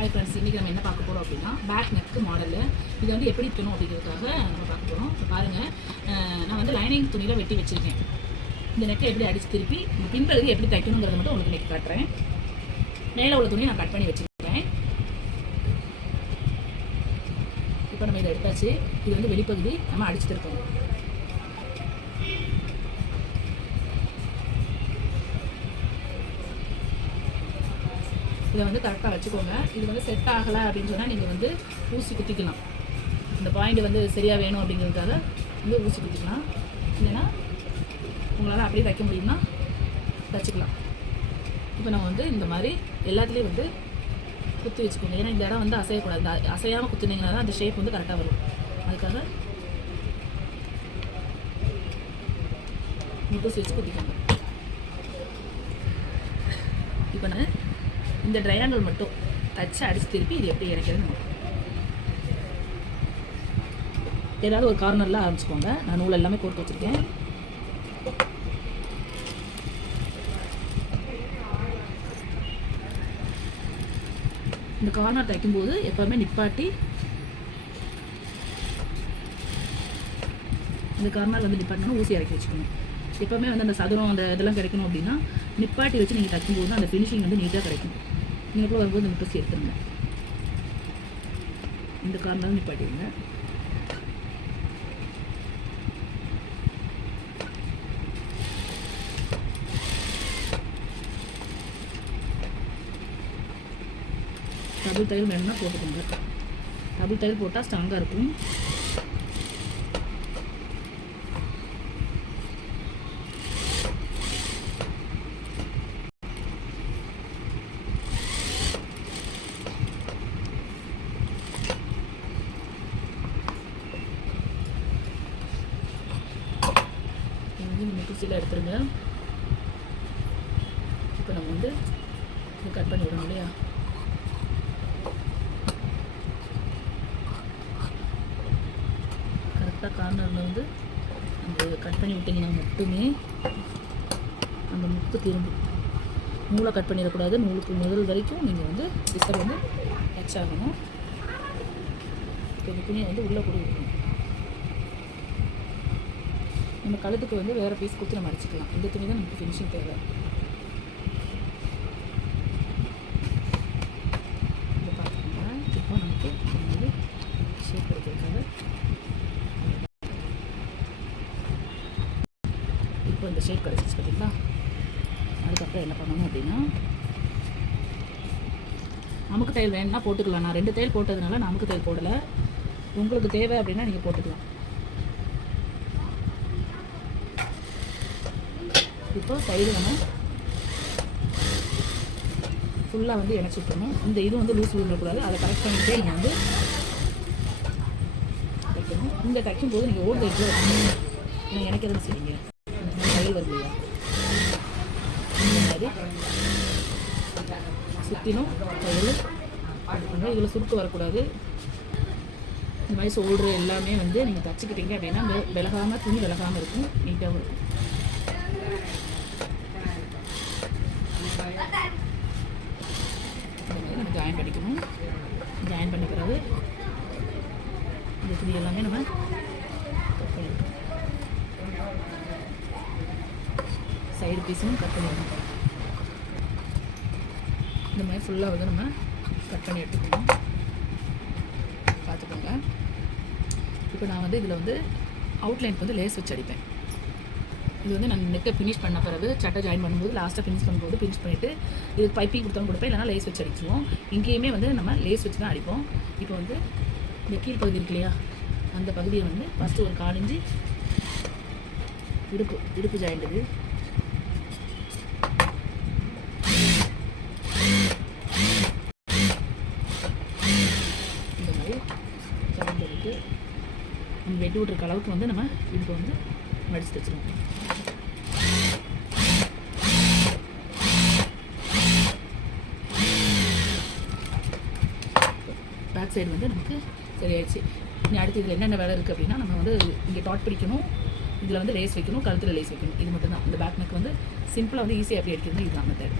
Hi friends, இன்றைக்கி நம்ம என்ன பார்க்க போகிறோம் அப்படின்னா பேக் நெக் மாடலில் இது வந்து எப்படி இருக்கணும் அப்படிங்கிறதுக்காக நம்ம பார்க்க போகிறோம். இப்போ பாருங்கள், நான் வந்து லைனிங் துணியில் வெட்டி வச்சுருக்கேன். இந்த நெக்கை எப்படி அடித்து திருப்பி பின்பகுதி எப்படி தைக்கணுங்கிறத மட்டும் உங்களுக்கு நெக் காட்டுறேன். மேலே உள்ள துணியை நான் கட் பண்ணி வச்சுருக்கேன். இப்போ நம்ம இதை எடுத்தாச்சு. இது வந்து வெளிப்பகுதி நம்ம அடிச்சுட்டு இருக்கோம். இதை வந்து கரெக்டாக வச்சுக்கோங்க. இது வந்து செட் ஆகலை அப்படின்னு சொன்னால் நீங்கள் வந்து ஊசி குத்திக்கலாம். இந்த பாயிண்ட் வந்து சரியாக வேணும் அப்படிங்கிறதுக்காக வந்து ஊசி குத்திக்கலாம். இல்லைன்னா உங்களால் அப்படியே தைக்க முடியும்னா தைச்சிக்கலாம். இப்போ நம்ம வந்து இந்த மாதிரி எல்லாத்துலேயும் வந்து குத்தி வச்சுக்கோங்க. ஏன்னா இந்த இடம் வந்து அசையக்கூடாது. அசையாமல் குத்துனீங்கன்னா தான் அந்த ஷேப் வந்து கரெக்டாக வரும். அதுக்காக முட்டூசி வச்சு குத்திக்கோங்க. இப்போ நான் இந்த ட்ரையாங்கிள் மட்டும் தச்சு அடித்து திருப்பி இது எப்படி இறக்கிறது நம்ம ஏதாவது ஒரு கார்னரில் ஆரம்பிச்சுக்கோங்க. நான் நூல் எல்லாமே கோர்த்து வச்சுருக்கேன். இந்த கார்னர் தைக்கும்போது எப்போவுமே நிப்பாட்டி இந்த கார்னர் வந்து நிப்பாட்டினா ஊசி இறக்கி வச்சுக்கணும். எப்போவுமே வந்து அந்த சதுரம் அந்த இதெல்லாம் கிடைக்கணும் அப்படின்னா நிப்பாட்டி வச்சு நீங்கள் தைக்கும்போது அந்த ஃபினிஷிங் வந்து நீட்டாக கிடைக்கும். நீங்கள் கூட வரும்போது இந்த முட்டை சேர்த்துருங்க. இந்த கார்னர் நிப்பாட்டிடுங்க. டபுள் தையல் வேணும்னா போட்டுக்கோங்க. டபுள் தையல் போட்டால் ஸ்ட்ராங்காக இருக்கும். முட்டுசியில் எடுத்துருங்க. இப்போ நம்ம வந்து இது கட் பண்ணி விடணும் இல்லையா? கரெக்டாக கார்னரில் வந்து அந்த கட் பண்ணி விட்டிங்கன்னா மட்டுமே அந்த முக்கு திரும்பும். நூலை கட் பண்ணிடக்கூடாது. நூலுக்கு முதல் வரைக்கும் நீங்கள் வந்து சிஸ்டர் வந்து டச் ஆகணும். இப்போ இந்த துணியை வந்து உள்ளே கூட இருக்கணும். நம்ம கழுத்துக்கு வந்து வேறு பீஸ் கொடுத்து நம்ம அடிச்சுக்கலாம். இந்த துணி தான் நமக்கு ஃபினிஷிங் தேவை. இதை பார்த்துக்கோங்க. இப்போ நமக்கு வந்து ஷேப் எடுத்துருக்காங்க. இப்போ இந்த ஷேப் கிடச்சிச்சு பார்த்தீங்களா? அதுக்கப்புறம் என்ன பண்ணணும் அப்படின்னா நமக்கு தையல் வேணும்னா போட்டுக்கலாம். நான் 2 தையல் போட்டதுனால நமக்கு தையல் போடலை. உங்களுக்கு தேவை அப்படின்னா நீங்கள் போட்டுக்கலாம். இப்போ சைடு நம்ம ஃபுல்லாக வந்து இணைச்சி விட்டுறணும். இந்த இது வந்து லூஸ் விடக்கூடாது. அதை கரெக்ட் பண்ணிகிட்டே நீங்கள் வந்து தைக்கணும். இந்த தைக்கும்போது நீங்கள் ஓடு தைக்கில் நீங்கள் இணைக்கிறது செய்யுங்க. தையல் வருது இல்லையா? இந்த மாதிரி சுற்றினும் தையல் பண்ணுங்கள். இதில் சுருக்கு வரக்கூடாது. இந்த மாதிரி சோல்ட்ரு எல்லாமே வந்து நீங்கள் தைச்சிக்கிட்டீங்க அப்படின்னா விலகாமல் துணி விலகாமல் இருக்கும். நீட்டாகவும் இருக்கும். நம்ம ஜாயின் பண்ணிக்கணும். ஜாயின் பண்ண பிறகு இந்த துணி எல்லாமே நம்ம கட் பண்ணிடணும். சைடு பீஸும் கட் பண்ணிடணும். இந்த மாதிரி ஃபுல்லாக வந்து நம்ம கட் பண்ணி எடுத்துக்கணும். பார்த்துக்கோங்க. இப்போ நான் வந்து இதில் வந்து அவுட்லைனுக்கு வந்து லேஸ் வச்சு அடிப்பேன். இது வந்து நான் நெக்கை ஃபினிஷ் பண்ண பிறகு சட்டை ஜாயின் பண்ணும்போது லாஸ்ட்டாக ஃபினிஷ் பண்ணிவிட்டு இது பைப்பிங் கொடுத்தாலும் கொடுப்பேன். இல்லைனா லேஸ் வச்சு அடிச்சுவோம். இங்கேயுமே வந்து நம்ம லேஸ் வச்சு தான் அடிப்போம். இப்போ வந்து இந்த கீழ்ப்பகுதி இருக்கு இல்லையா? அந்த பகுதியை வந்து ஃபஸ்ட்டு ஒரு 4 இன்ச்சு இடுப்பு ஜாயிண்ட்டுது. இந்த மாதிரி ஜாயின் பண்ணிட்டு நம்ம வெட்டி விட்ருக்க அளவுக்கு வந்து நம்ம இடுப்பு வந்து மடித்து தைச்சிடுவோம். பேக் சைடு வந்து நமக்கு சரியாயிடுச்சு. இனி அடுத்து இதில் என்னென்ன வேலை இருக்குது அப்படின்னா நம்ம வந்து இங்கே டாட் பிடிக்கணும். இதில் வந்து லேஸ் வைக்கணும். கழுத்தில் லேஸ் வைக்கணும். இது மட்டும் தான். இந்த பேக் நெக் வந்து சிம்பிளாக வந்து ஈஸியாக எப்படி அடிக்கிறது இதுதான் மெத்தட்.